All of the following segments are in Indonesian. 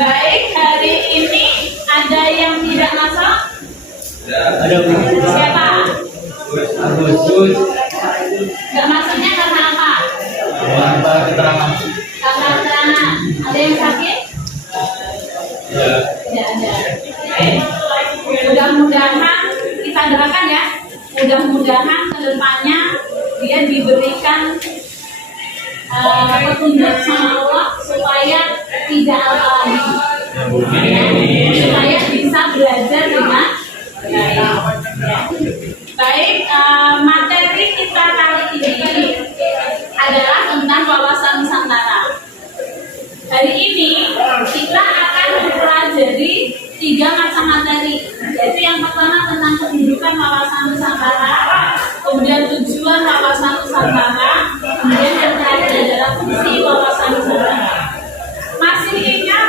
Baik, hari ini ada yang tidak masuk? Ada Siapa? Agustus. Gak masuknya karena apa? Tanpa keterangan. Karena keterangan. Ada yang sakit? Ya. Tidak ada. Baik. Mudah-mudahan kita doakan ya. Mudah-mudahan kedepannya dia diberikan petunjuk sama Allah supaya tidak apa lagi, supaya bisa belajar dengan baik. Materi kita kali ini adalah tentang wawasan Nusantara. Hari ini kita akan mempelajari 3 macam materi, yaitu yang pertama tentang kedudukan wawasan Nusantara, kemudian tujuan wawasan Nusantara, kemudian yang terakhir adalah fungsi wawasan Nusantara. Masih ingat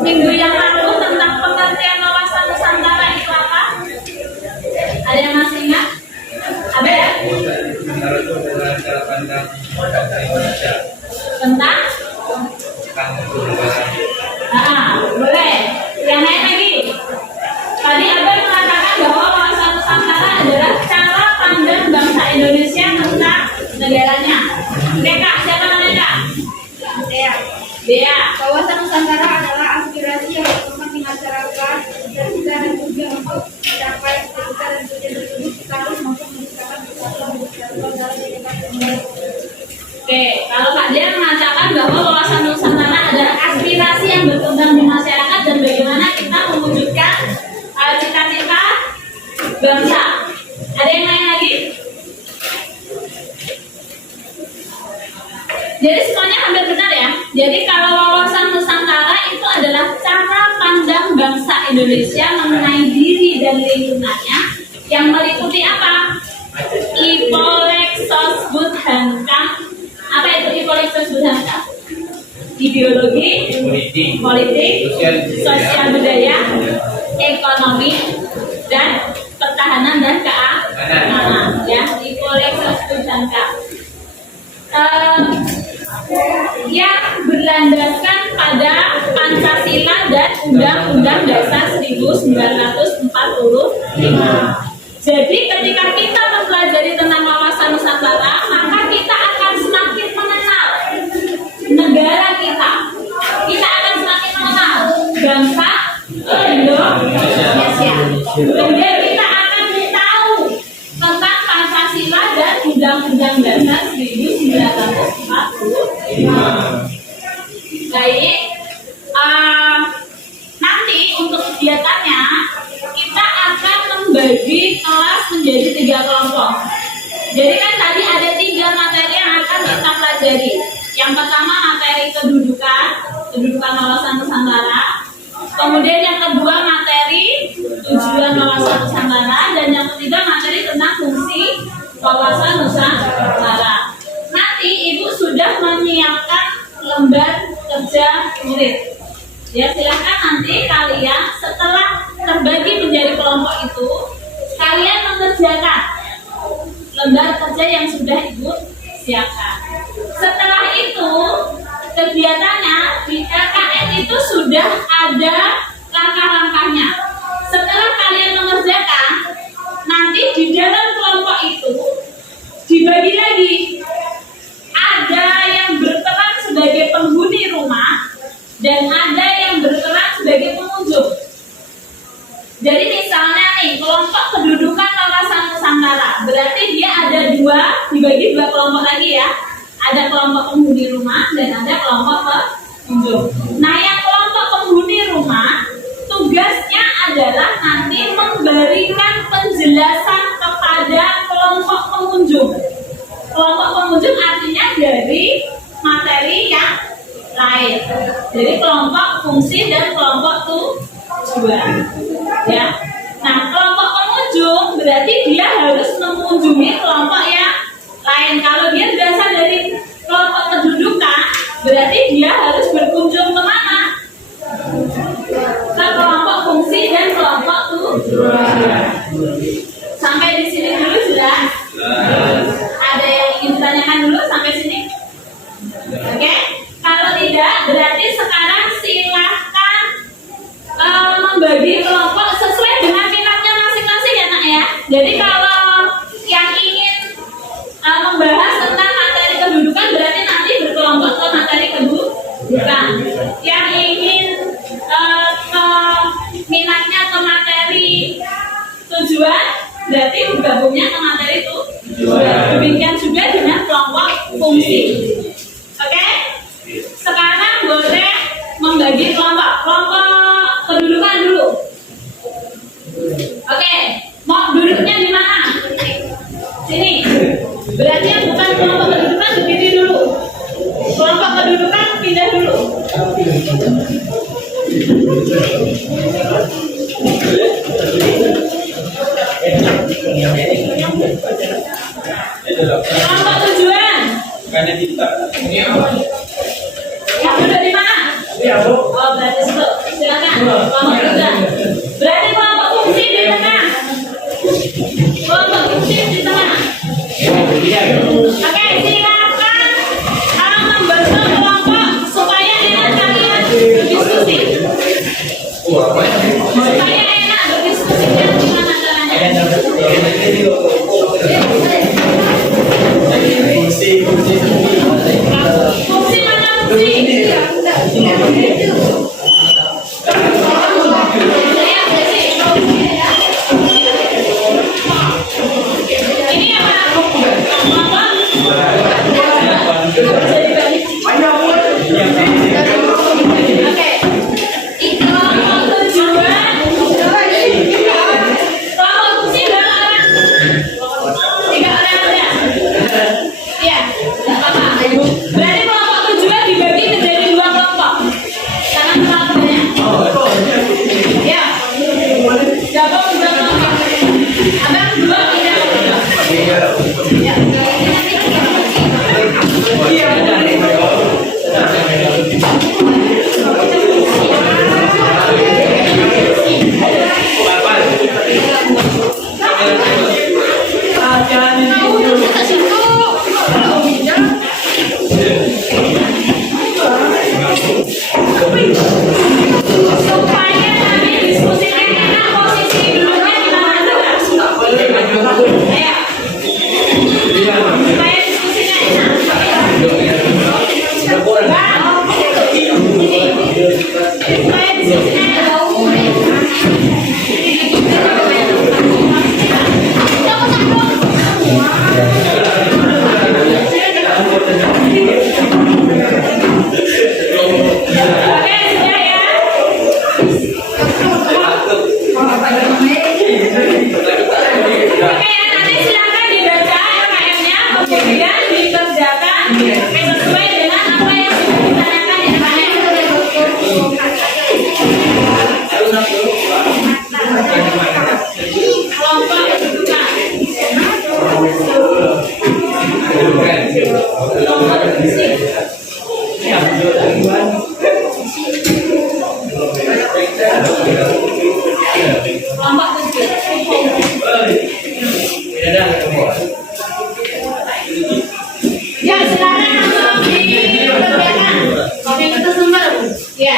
minggu yang lalu tentang pengertian wawasan Nusantara itu apa? Ada yang masih ingat? Ada ya? Nusantara itu adalah cara pandang Indonesia Tentang? Boleh. Yang lain lagi. Tadi Abang mengatakan bahwa wawasan Nusantara adalah cara pandang bangsa Indonesia tentang negaranya. Oke Kak, siapa namanya Kak? Dea. Wawasan Nusantara adalah aspirasi yang berkembang di masyarakat dan kita dan tujuan untuk mencapai cita dan tujuan tersebut kita harus mampu menciptakan persatuan dalam kehidupan dunia. Oke, kalau Kak Dea mengatakan bahwa wawasan Nusantara adalah aspirasi yang berkembang di masyarakat dan bagaimana kita mewujudkan cita-cita bangsa. Ada yang lain lagi? Jadi semuanya hampir benar ya. Jadi kalau wawasan Nusantara itu adalah cara pandang bangsa Indonesia mengenai diri dan lingkungannya yang meliputi apa? Ipolek Sosbud Hankam. Apa itu Ipolek Sosbud Hankam? Ideologi, politik, sosial budaya, ekonomi, dan pertahanan dan keamanan. Ya, Ipolek Sosbud Hankam. Yang berlandaskan pada Pancasila dan Undang-Undang Dasar 1945. Jadi ketika kita mempelajari tentang wawasan Nusantara, maka kita akan semakin mengenal negara kita. Kita akan semakin mengenal bangsa Indonesia. Kemudian kita akan tahu tentang Pancasila dan Undang-Undang Dasar 1945. Baik, nanti untuk kegiatannya kita akan membagi kelas menjadi 3 kelompok. Jadi kan tadi ada 3 materi yang akan kita pelajari. Yang pertama materi kedudukan wawasan Nusantara. Kemudian yang kedua materi tujuan wawasan Nusantara, dan yang ketiga materi tentang fungsi wawasan Nusantara. Nanti Ibu sudah menyiapkan lembar kerja murid. Ya, silahkan nanti kalian setelah terbagi menjadi kelompok itu, kalian mengerjakan lembar kerja yang sudah Ibu siapkan. Setelah itu, kegiatannya di LKN itu sudah ada langkah-langkahnya. Setelah kalian mengerjakan, nanti di dalam kelompok itu dibagi lagi. Ada yang berperan sebagai penghuni rumah dan ada yang berperan sebagai pengunjung. Jadi misalnya nih, kelompok kedudukan wawasan Nusantara, berarti dia ada 2, dibagi 2 kelompok lagi ya. Ada kelompok penghuni rumah dan ada kelompok pengunjung. Nah, yang kelompok penghuni rumah tugasnya adalah nanti memberikan penjelasan kepada kelompok pengunjung. Kelompok pengunjung artinya dari materi yang lain. Jadi kelompok fungsi dan kelompok tujuan. Ya. Nah, kelompok pengunjung berarti dia harus mengunjungi kelompok yang lain. Kalau dia berasal dari kelompok kedudukan, berarti dia harus berkunjung ke mana? Ke kelompok fungsi dan kelompok tujuan. Sampai di sini dulu jelas? Ada yang ingin ditanyakan dulu sampai sini? berarti gabungnya ke materi itu. Demikian juga dengan kelompok fungsi. Oke? Sekarang boleh membagi kelompok kedudukan dulu. Oke, mau duduknya di mana? Sini. Berarti yang bukan kelompok kedudukan berdiri dulu. Kelompok kedudukan pindah dulu. Kelompok tujuan. Yang duduk di mana? Oh, berarti situ. Silakan. Kelompok tujuan. Berarti kelompok fungsi di tengah. Kelompok fungsi di tengah. Oke, silakan membentuk kelompok supaya enak kalian berdiskusi. Supaya enak berdiskusi kan gimana caranya? Fungsi mana fungsi? Ini apa? Oke. Kelompok tujuan. Kelompok fungsi berapa orang? 3 orang aja. Iya, tidak apa-apa. Berarti kelompok tujuan dibagi menjadi 2 kelompok. Jangan terlalu banyak. Ya. Gabung 2 kelompok. Abang 2 tidak kelompok. Ya. Supaya nanti diskusinya enak, posisi duduknya di mana coba? Ayo. Supaya diskusinya enak. Bang. Supaya diskusinya enak. Oke, sudah ya. Oke ya, nanti silakan dibaca LKM-nya, kemudian dikerjakan sesuai dengan apa yang sudah ditanyakan di kelompok kedudukan. Kelompok fungsi. Kelompok ya, silakan langsung dikerjakan. Oke, kita sumber. Ya.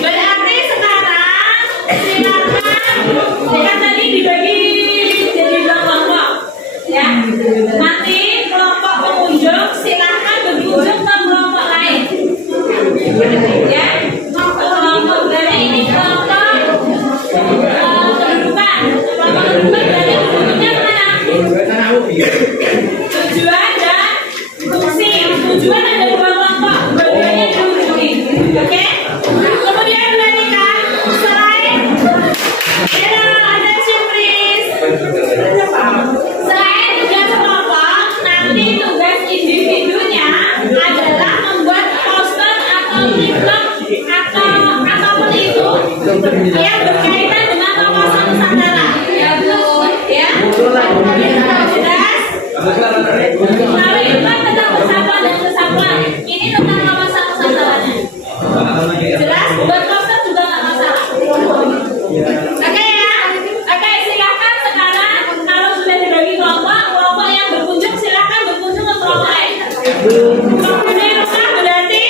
Berarti sekarang silakan Penghuni rumah berarti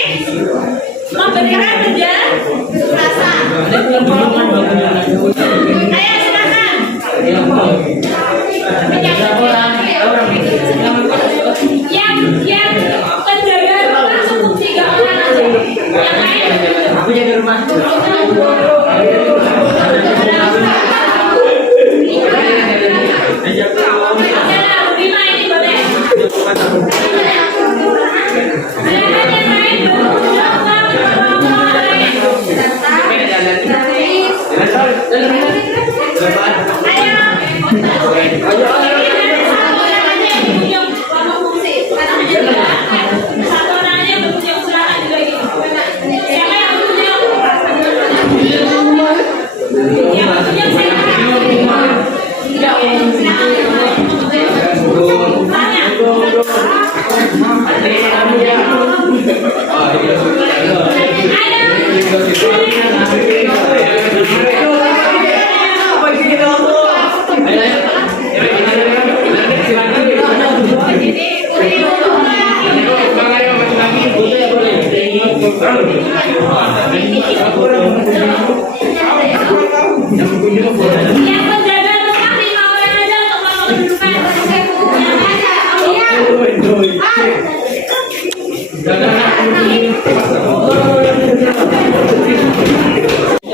memberikan kerja rasa. Ayo silakan. Yang penjaga rumah cukup 3 orang aja. Yang lain Aku jaga rumah. ada 5 ini boleh. Silakan yang lain yang penjaga rumah 5 orang aja untuk melakukan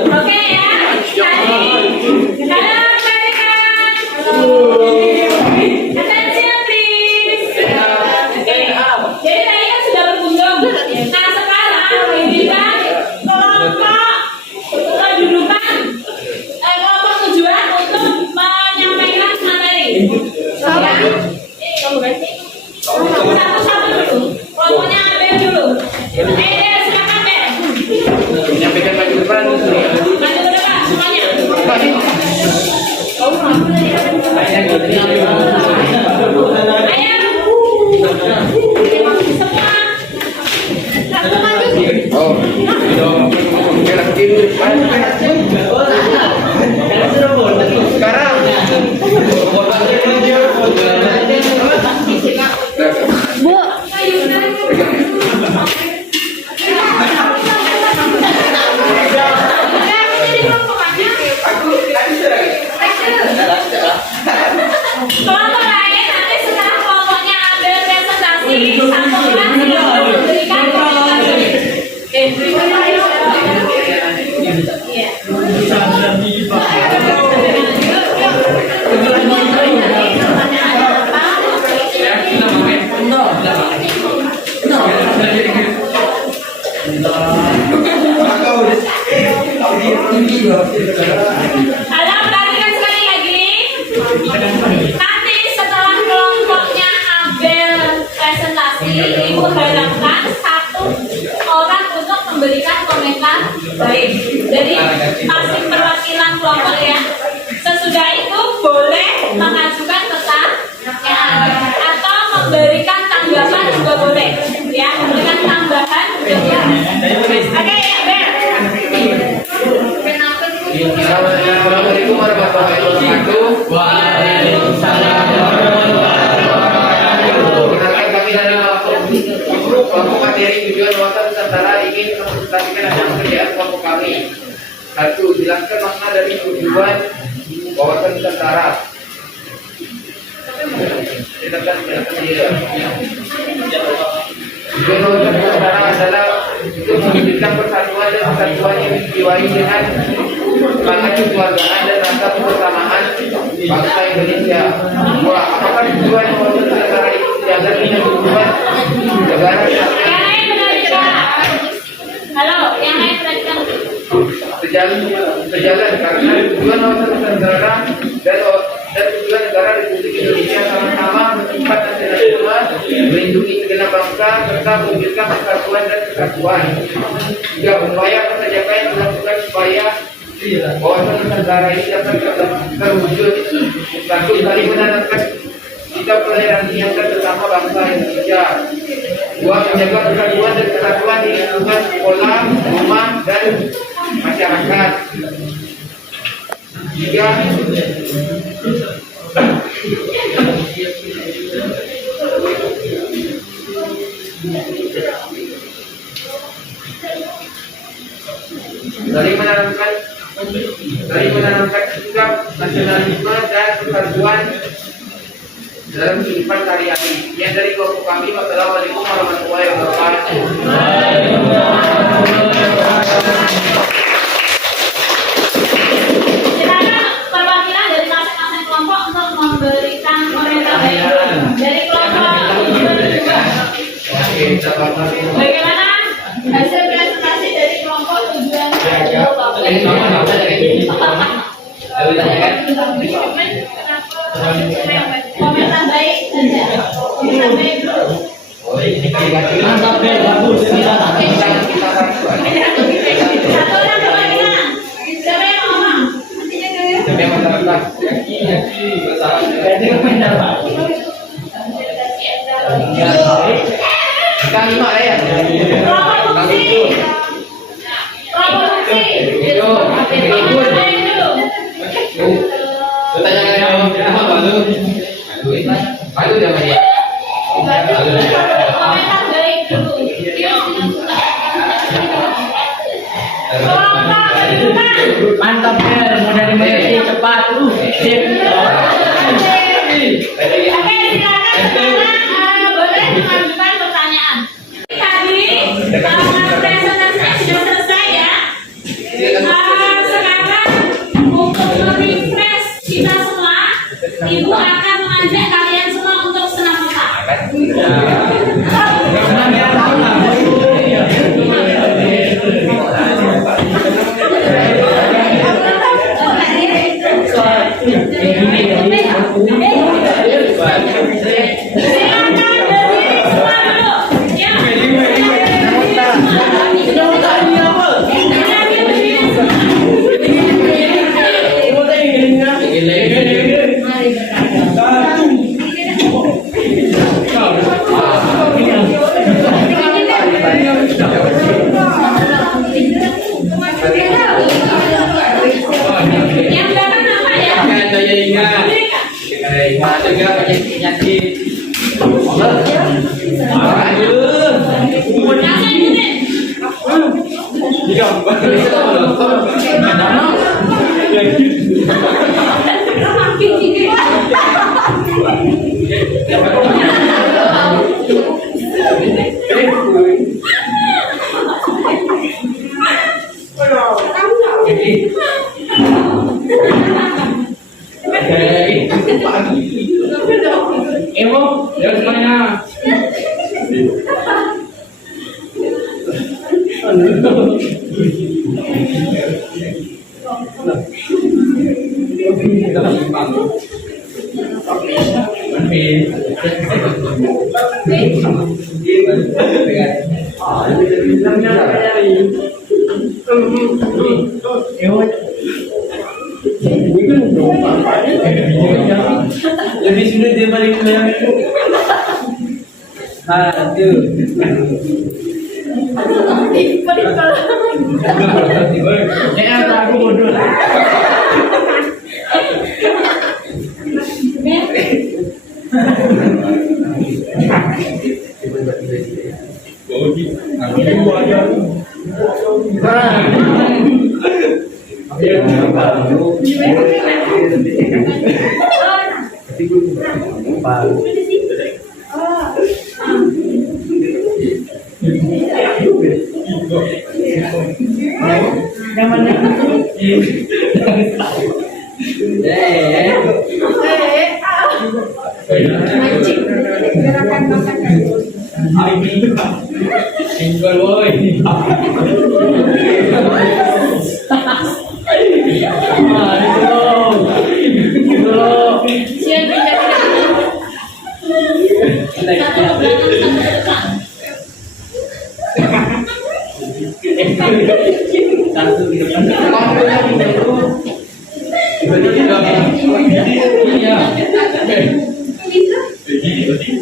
Oke ya, dalam tarikan. Attention please. Jadi tadi kan sudah berkunjung. Nah sekarang diberikan kelompok kedudukan, kelompok tujuan untuk menyampaikan materi. Satu-satu dulu. Kelompoknya Abel dulu. Silakan Bel. Menyampaikan maju ke depan. Maju ke depan semuanya. Ayo. Semua. Satu maju. Kelompok lain nanti setelah kelompoknya ambil presentasi, satu orang silakan memberikan komentar. Halo, perhatikan sekali lagi. Nanti setelah kelompoknya ambil presentasi, Ibu harapkan 1 orang untuk memberikan komentar baik. Jadi masing perwakilan kelompok ya. Sesudah itu boleh mengajukan pertanyaan atau memberikan tanggapan juga boleh. Ya, memberikan tambahan juga boleh. Oke ya, Bel. Assalamualaikum warahmatullahi wabarakatuh. Waalaikumsalam warahmatullahi wabarakatuh. Perkenalkan kami dari kelompok materi tujuan wawasan Nusantara ingin mempresentasikan hasil pekerjaan kelompok kami. 1. Jelaskan makna dari tujuan wawasan Nusantara. Tujuan wawasan Nusantara adalah untuk mewujudkan persatuan dan kesatuan yang dijiwai dengan semangat kekeluargaan dan rasa kebersamaan bangsa Indonesia. Wah, apakah tujuan wawasan Nusantara itu sejalan dengan tujuan negara? Yang lain perhatikan. Halo, yang lain perhatikan. Sejalan karena tujuan wawasan Nusantara dan tujuan negara Republik Indonesia sama-sama bersifat nasionalisme, melindungi segenap bangsa serta mewujudkan persatuan dan kesatuan. 3. Upaya penjagaan yang dilakukan supaya wawasan Nusantara ini dapat terwujud. 1. Saling menanamkan kita toleransi yang bersama bangsa Indonesia. 2. Menjaga persatuan dan kesatuan di lingkungan sekolah, rumah, dan masyarakat. 3. Dari menanamkan sikap nasionalisme dan persatuan dalam kehidupan sehari-hari. Yang dari kelompok kami, wassalamualaikum warahmatullahi wabarakatuh. Silakan perwakilan dari masing-masing kelompok untuk memberikan komentar dari kelompok berdua. Bagaimana hasil presentasi dari kelompok tujuan komentar baik saja. Komentar baik dulu. Mantap deh, bagus. Satu orang perwakilan. Siapa yang mau ngomong? Reproduksi. Komentar baik dulu. Mantap deh, mau dari mana cepat sip. Oke, silakan boleh mengajukan pertanyaan. Tadi presentasinya sudah selesai ya. Sekarang untuk merefresh kita semua, Ibu akan mengajak kalian semua untuk senam otak. Yang belakang apa ya? Yang saya ikutin. Jangan semuanya. Lebih sulit daripada yang itu. Aduh. Ya, aku bodoh.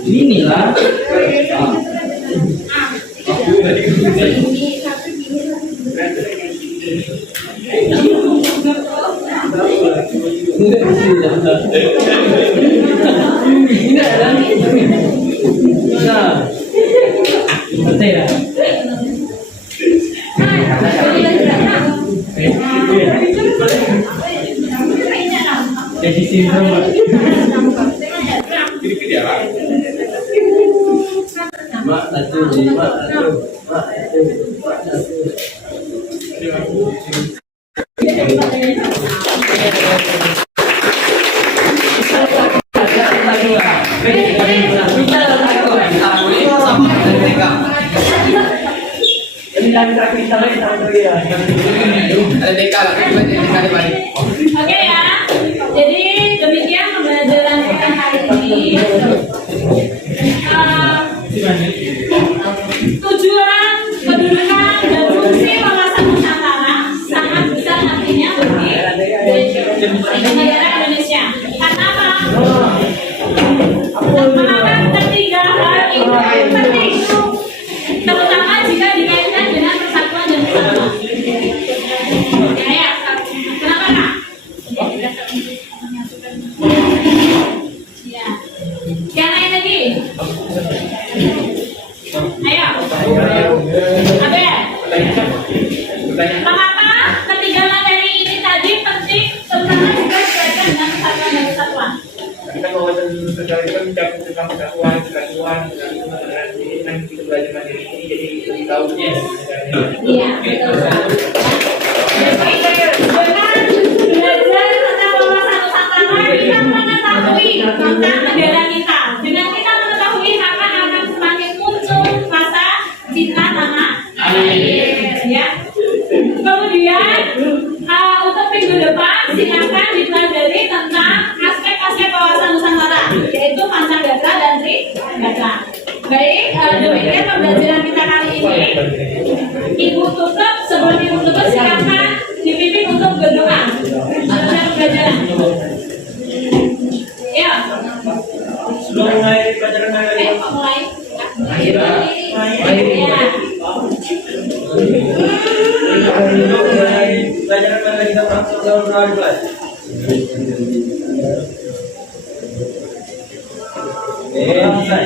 Inilah. Ini ada. Nah. Betul ya? Jadi sindrom. Mak satu, lima satu, mak satu, mak satu. Ada deka lah, deka di balik. Oke ya, jadi demikian pembelajaran kita hari ini. Tujuan, kedudukan, dan fungsi wawasan Nusantara sangat besar artinya bagi negara Indonesia. Karena apa? Menakan ketiga hal itu penting, terutama jika dikaitkan dengan persatuan dan kesatuan. Ya, kenapa Kak? Ya. Yang lain lagi? Ayo. Abel. Mengapa ketiga materi ini tadi penting, terutama jika dikaitkan dengan persatuan dan kesatuan? Kita wawasan negara itu mencakup tentang kesatuan, nanti kita belajar materi ini jadi lebih tahu. Iya, betul sekali. Jadi, dengan belajar tentang wawasan Nusantara, kita mengetahui tentang negara kita. Dengan kita mengetahui, maka akan semakin muncul rasa cinta tanah air. Ya. Kemudian, untuk minggu depan, silakan dipelajari tentang aspek-aspek wawasan Nusantara, yaitu Pancagatra dan Trigatra. Baik, demikian pembelajaran kita kali ini. Ibu tutup, sebelum ibu tutup silakan dipimpin untuk berdoa. Selesai pembelajaran. Ya. Sebelum mulai pelajaran hari ini. Mulai. Ya. Pelajaran mana kita langsung ke kelas. Selesai.